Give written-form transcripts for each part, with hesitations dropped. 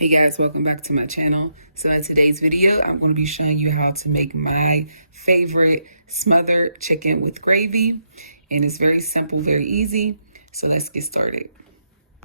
Hey guys, welcome back to my channel. So in today's video, I'm going to be showing you how to make my favorite smothered chicken with gravy. And it's very simple, very easy. So let's get started.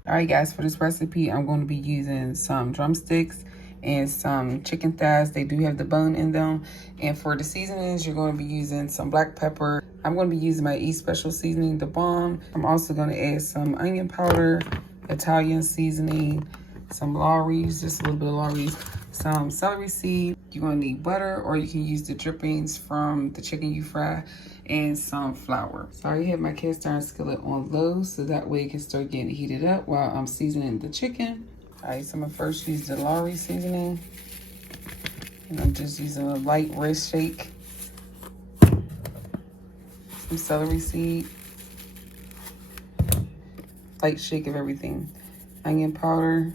All right guys, for this recipe, I'm going to be using some drumsticks and some chicken thighs. They do have the bone in them. And for the seasonings, you're going to be using some black pepper. I'm going to be using my East Special seasoning, the bomb. I'm also going to add some onion powder, Italian seasoning, some Lawrys, just a little bit of Lawrys, some celery seed. You're gonna need butter, or you can use the drippings from the chicken you fry, and some flour. So I already have my cast iron skillet on low, so that way it can start getting heated up while I'm seasoning the chicken. All right, so I'm gonna first use the Lawry seasoning. And I'm just using a light wrist shake. Some celery seed. Light shake of everything. Onion powder.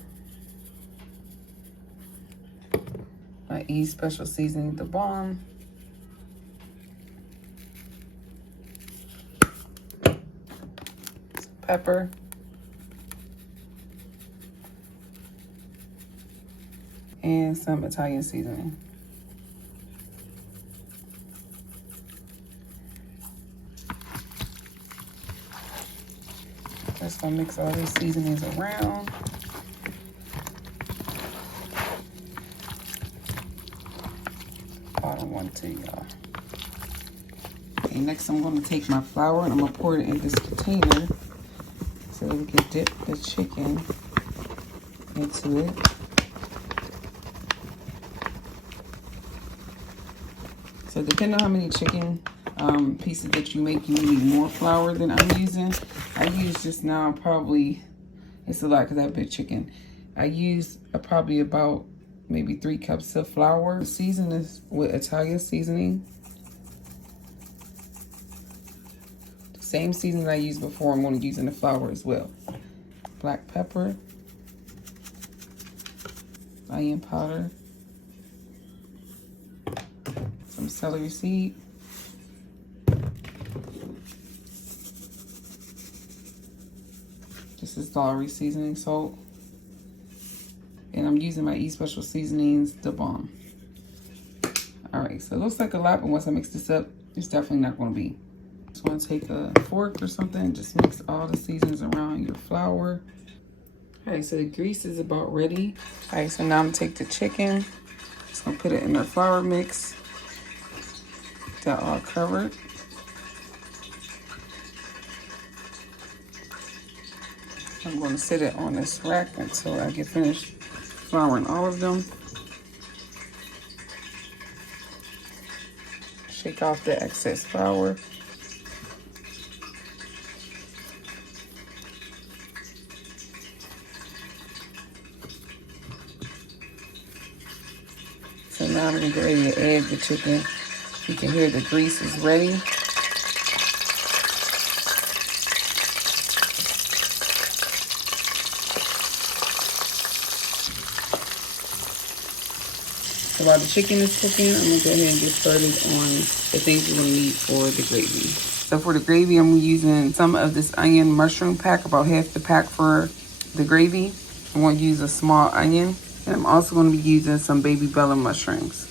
My East Special seasoning, the bomb. Some pepper. And some Italian seasoning. Just gonna mix all these seasonings around. Bottom one too, y'all. Okay, next I'm going to take my flour and I'm going to pour it in this container so that we can dip the chicken into it. So depending on how many chicken pieces that you make, you need more flour than I'm using. I use just now probably, it's a lot because I have big chicken. I use probably about maybe 3 cups of flour. Season this with Italian seasoning. The same seasoning I used before, I'm going to use in the flour as well. Black pepper. Onion powder. Some celery seed. This is Lawrys seasoning salt. And I'm using my East Special seasonings, the bomb. All right, so it looks like a lot, but once I mix this up, it's definitely not gonna be. Just wanna take a fork or something and just mix all the seasonings around your flour. All right, so the grease is about ready. All right, so now I'm gonna take the chicken. Just gonna put it in the flour mix. That all covered. I'm gonna sit it on this rack until I get finished flouring all of them. Shake off the excess flour. So now I'm gonna get ready to add the chicken. You can hear the grease is ready. So while the chicken is cooking, I'm gonna go ahead and get started on the things we're gonna need for the gravy. So for the gravy, I'm using some of this onion mushroom pack, about half the pack for the gravy. I'm gonna use a small onion, and I'm also gonna be using some baby bella mushrooms.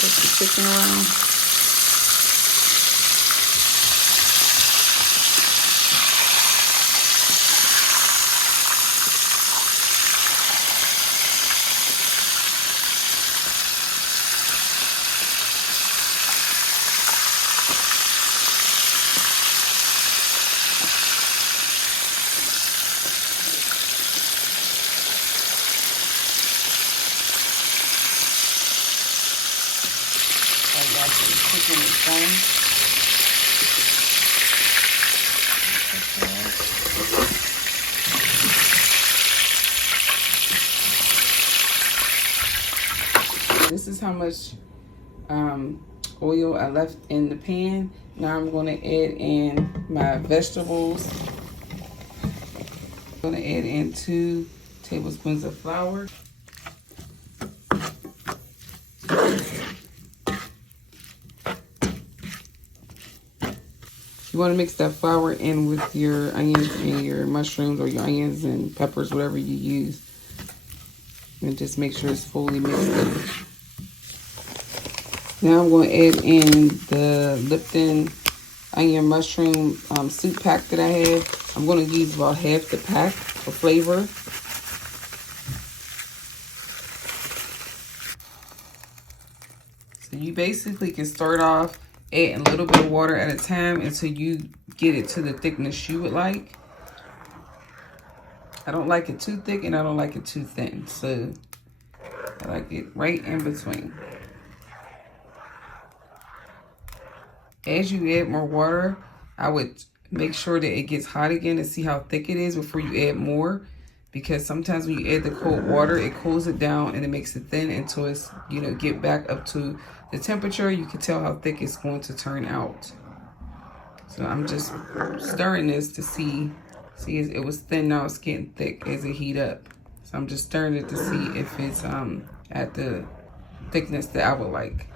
Put the chicken around. After the chicken is done, is how much oil I left in the pan. Now I'm going to add in my vegetables. I'm going to add in 2 tablespoons of flour. You want to mix that flour in with your onions and your mushrooms, or your onions and peppers, whatever you use. And just make sure it's fully mixed in. Now I'm going to add in the Lipton onion mushroom soup pack that I have. I'm going to use about half the pack for flavor. So you basically can start off adding a little bit of water at a time until you get it to the thickness you would like. I don't like it too thick and I don't like it too thin. So I like it right in between. As you add more water, I would make sure that it gets hot again to see how thick it is before you add more. Because sometimes when you add the cold water, it cools it down and it makes it thin until it's, you know, get back up to the temperature. You can tell how thick it's going to turn out. So I'm just stirring this to see it was thin, now it's getting thick as it heat up. So I'm just stirring it to see if it's at the thickness that I would like.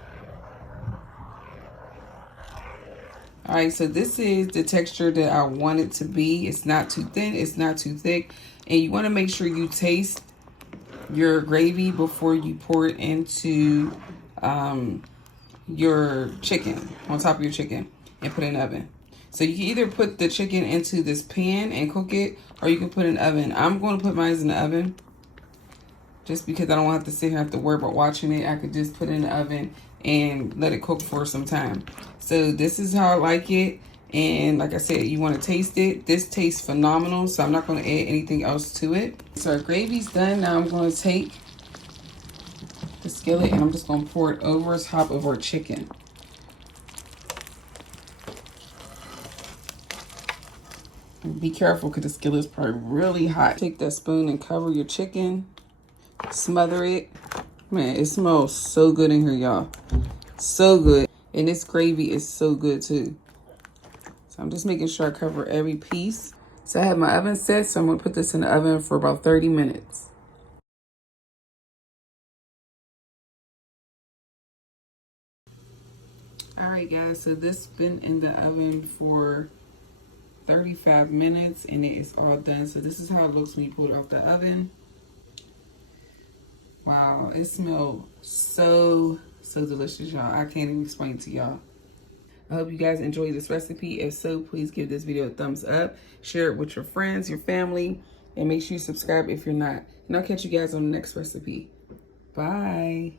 All right, so this is the texture that I want it to be. It's not too thin, it's not too thick. And you want to make sure you taste your gravy before you pour it into your chicken, on top of your chicken, and put it in the oven. So you can either put the chicken into this pan and cook it, or you can put it in the oven. I'm going to put mine in the oven just because I don't have to sit here and have to worry about watching it. I could just put it in the oven and let it cook for some time. So this is how I like it. And like I said, you want to taste it. This tastes phenomenal, so I'm not going to add anything else to it. So our gravy's done. Now I'm going to take the skillet and I'm just going to pour it over top of our chicken. And be careful because the skillet is probably really hot. Take that spoon and cover your chicken. Smother it. Man, it smells so good in here, y'all. So good. And this gravy is so good too. So I'm just making sure I cover every piece. So I have my oven set, so I'm going to put this in the oven for about 30 minutes. All right, guys, so this has been in the oven for 35 minutes and it is all done. So this is how it looks when you pull it off the oven. Wow, it smells so delicious, y'all. I can't even explain it to y'all. I hope you guys enjoyed this recipe. If so, please give this video a thumbs up. Share it with your friends, your family, and make sure you subscribe if you're not. And I'll catch you guys on the next recipe. Bye.